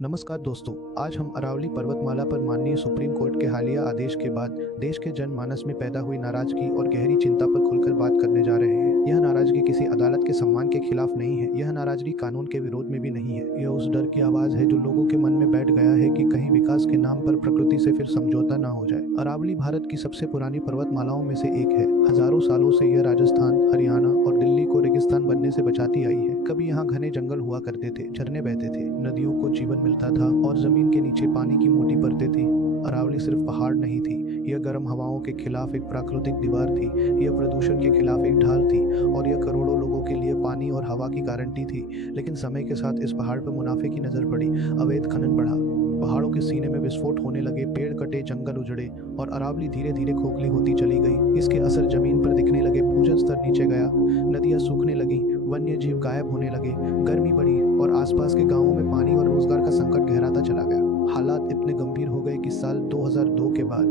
नमस्कार दोस्तों। आज हम अरावली पर्वतमाला पर माननीय सुप्रीम कोर्ट के हालिया आदेश के बाद देश के जनमानस में पैदा हुई नाराजगी और गहरी चिंता पर खुलकर बात करने जा रहे हैं। यह नाराजगी किसी अदालत के सम्मान के खिलाफ नहीं है। यह नाराजगी कानून के विरोध में भी नहीं है। यह उस डर की आवाज है जो लोगों के मन में बैठ गया है कि कहीं विकास के नाम पर प्रकृति से फिर समझौता न हो जाए। अरावली भारत की सबसे पुरानी पर्वतमालाओं में से एक है। हजारों सालों से यह राजस्थान, हरियाणा और दिल्ली को रेगिस्तान बनने से बचाती आई है। कभी यहाँ घने जंगल हुआ करते थे, झरने बहते थे, नदियों को जीवन मिलता था और जमीन के नीचे पानी की मोटी परतें थी। अरावली सिर्फ पहाड़ नहीं थी, यह गर्म हवाओं के खिलाफ एक प्राकृतिक दीवार थी। यह प्रदूषण के खिलाफ एक ढाल थी और यह करोड़ों लोगों के लिए पानी और हवा की गारंटी थी। लेकिन समय के साथ इस पहाड़ पर मुनाफे की नजर पड़ी। अवैध खनन बढ़ा, पहाड़ों के सीने में विस्फोट होने लगे, पेड़ कटे, जंगल उजड़े और अरावली धीरे धीरे खोखली होती चली गई। इसके असर जमीन पर दिखने लगे, भूजल स्तर नीचे गया, नदियां सूखने लगी, वन्य जीव गायब होने लगे, गर्मी बढ़ी और आसपास के गांवों में पानी और रोजगार का संकट गहराता चला गया। हालात इतने गंभीर हो गए कि साल 2002 के बाद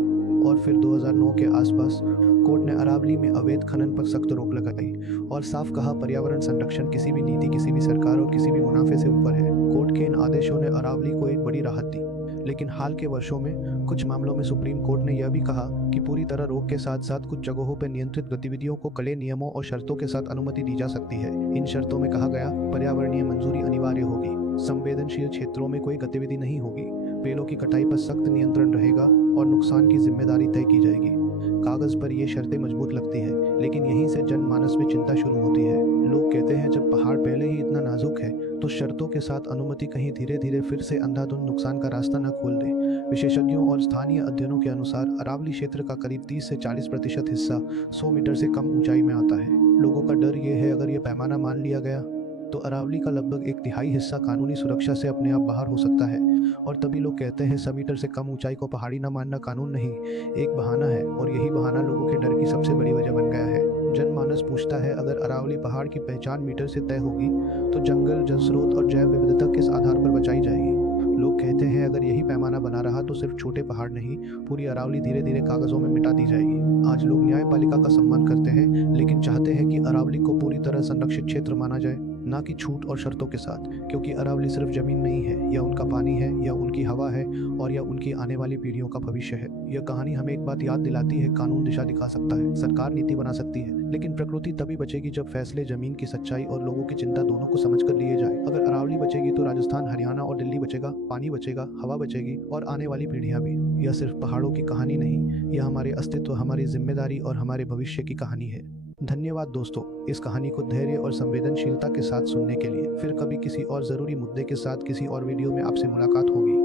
और फिर 2009 के आसपास कोर्ट ने अरावली में अवैध खनन पर सख्त रोक लगाई और साफ कहा, पर्यावरण संरक्षण किसी भी नीति, किसी भी सरकार और किसी भी मुनाफे से ऊपर है। कोर्ट के इन आदेशों ने अरावली को एक बड़ी राहत दी। लेकिन हाल के वर्षों में कुछ मामलों में सुप्रीम कोर्ट ने यह भी कहा कि पूरी तरह रोक के साथ साथ कुछ जगहों पर नियंत्रित गतिविधियों को कड़े नियमों और शर्तों के साथ अनुमति दी जा सकती है। इन शर्तों में कहा गया, पर्यावरणीय मंजूरी अनिवार्य होगी, संवेदनशील क्षेत्रों में कोई गतिविधि नहीं होगी, पेड़ों की कटाई पर सख्त नियंत्रण रहेगा और नुकसान की जिम्मेदारी तय की जाएगी। कागज पर ये शर्तें मजबूत लगती है, लेकिन यहीं से जनमानस में चिंता शुरू होती है। लोग कहते हैं, जब पहाड़ पहले ही इतना नाजुक है तो शर्तों के साथ अनुमति कहीं धीरे धीरे फिर से अंधाधुंध नुकसान का रास्ता न खोल दे। विशेषज्ञों और स्थानीय अध्ययनों के अनुसार अरावली क्षेत्र का करीब 30 से 40% हिस्सा 100 मीटर से कम ऊंचाई में आता है। लोगों का डर ये है, अगर ये पैमाना मान लिया गया तो अरावली का लगभग 1/3 हिस्सा कानूनी सुरक्षा से अपने आप बाहर हो सकता है। और तभी लोग कहते हैं, 100 मीटर से कम ऊंचाई को पहाड़ी न मानना कानून नहीं, एक बहाना है। और यही बहाना लोगों के डर की सबसे बड़ी वजह बन गया है। जनमानस पूछता है, अगर अरावली पहाड़ की पहचान मीटर से तय होगी तो जंगल, जल स्रोत और जैव विविधता किस आधार पर बचाई जाएगी? लोग कहते हैं, अगर यही पैमाना बना रहा तो सिर्फ छोटे पहाड़ नहीं, पूरी अरावली धीरे धीरे कागजों में मिटा दी जाएगी। आज लोग न्यायपालिका का सम्मान करते हैं, लेकिन चाहते हैं कि अरावली को पूरी तरह संरक्षित क्षेत्र माना जाए, ना कि छूट और शर्तों के साथ। क्योंकि अरावली सिर्फ जमीन नहीं है, यह उनका पानी है, यह उनकी हवा है और यह उनकी आने वाली पीढ़ियों का भविष्य है। यह कहानी हमें एक बात याद दिलाती है, कानून दिशा दिखा सकता है, सरकार नीति बना सकती है, लेकिन प्रकृति तभी बचेगी जब फैसले जमीन की सच्चाई और लोगों की चिंता दोनों को समझ कर लिए जाए। अगर अरावली बचेगी तो राजस्थान, हरियाणा और दिल्ली बचेगा, पानी बचेगा, हवा बचेगी और आने वाली पीढ़ियां भी। यह सिर्फ पहाड़ों की कहानी नहीं, यह हमारे अस्तित्व, हमारी जिम्मेदारी और हमारे भविष्य की कहानी है। धन्यवाद दोस्तों, इस कहानी को धैर्य और संवेदनशीलता के साथ सुनने के लिए। फिर कभी किसी और ज़रूरी मुद्दे के साथ किसी और वीडियो में आपसे मुलाकात होगी।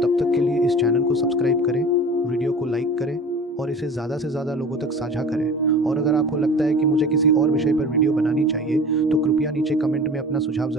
तब तक के लिए इस चैनल को सब्सक्राइब करें, वीडियो को लाइक करें और इसे ज़्यादा से ज़्यादा लोगों तक साझा करें। और अगर आपको लगता है कि मुझे किसी और विषय पर वीडियो बनानी चाहिए तो कृपया नीचे कमेंट में अपना सुझाव